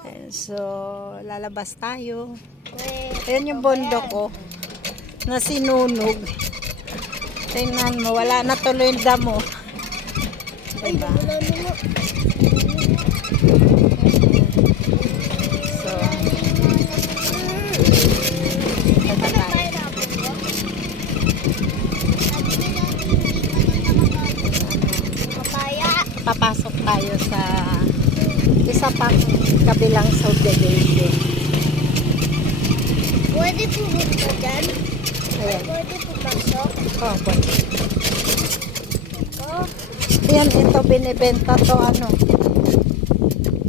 Ayan, so, lalabas tayo. Ayan yung bundok ko na sinunog. Tingnan mo, wala na tuloy yung damo. Diba? So, ito tayo. Papasok tayo sa isa pang kabilang subdivision. Pwede pumunta dyan? Ayan. Pwede pumasok? Oh, pwede. Ayan, ito binibenta to ano.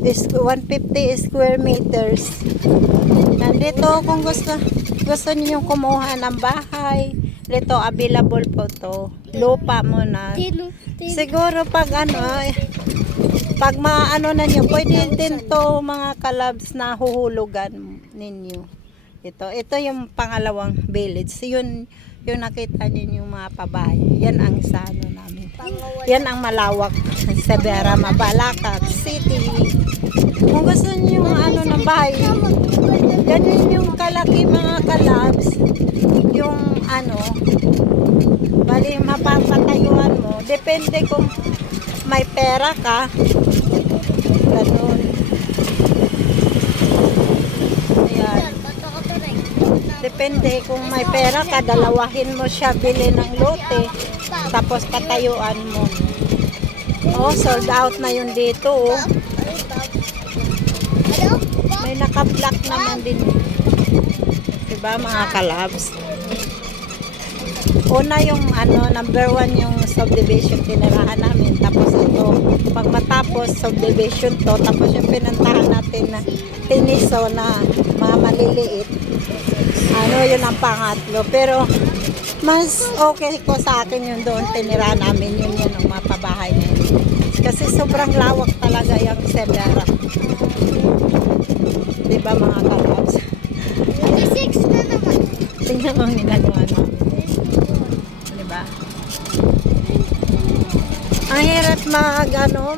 Is 150 square meters. Nandito kung gusto niyo kumuha ng bahay, dito available po to. Lupa mo na. Siguro pag pag maano na niyo, pwede din to mga kalabs na huhulugan ninyo. Ito yung pangalawang village. Yun yung nakita niyo yung mga pabahay. Yan ang sa ano namin. Yan ang malawak sa Vera Mabalacat City. Kung gusto niyo yung ano ng bahay, ganyan yung kalaki mga kalabs. Yung ano, bali mapapatayuan mo. Depende kung may pera ka. Ganun. Ayan. Depende kung may pera ka, dalawahin mo siya, bili ng lote, tapos patayuan mo. Oh, sold out na yun dito. Oh. May naka-block naman din. Diba mga kalabs? Una yung number 1 yung subdivision tinirahan namin. Tapos ito, pag matapos subdivision to, tapos yung pinuntahan natin na Tiniso na mga maliliit. Yun ang pangatlo. Pero mas okay ko sa akin yung doon tinira namin yun ang mga pabahay na yun. Kasi sobrang lawak talaga yung Severa. Diba mga kalabs? 26 na naman. Tingnan mo ang ginagawa namin. Diba? Ang hirap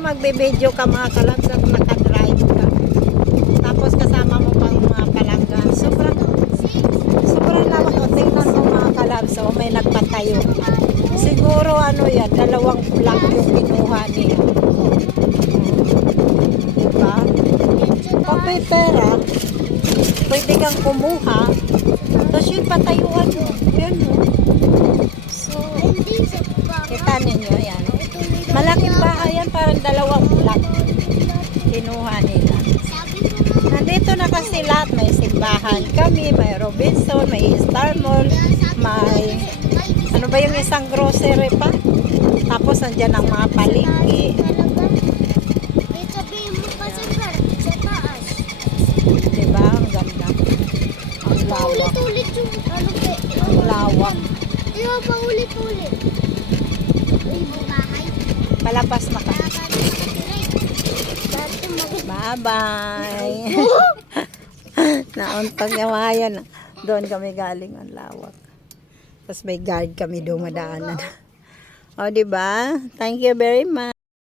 magbe-video ka mga kalabs at nakadrive ka. Tapos kasama mo pang mga palangga. Sobrang lawak. O, tingnan mo mga kalabs. O, may nagpatayo. Siguro yan, 2 block yung kinuha niya. Diba? Pag may pera, pwede kang kumuha. Tapos yung patayuan mo. Yan mo. So, kita ninyo yan. Malaking bahay yan, parang 2 block. Kinuha nila. Nandito na kasi lahat. May simbahan kami, may Robinson, may Star Mall, may ano ba yung isang grocery pa? Tapos nandyan ang mga palengke. Diba? Ang ganda. Ang lawak. Ulit-ulit yung Ang lawak. Diba pa ulit-ulit? Bahay. Palabas na kami. Bye-bye. Nauntag yung yan. Doon kami galing ang lawak. Tapos may guard kami dumadaanan. O, diba? Thank you very much.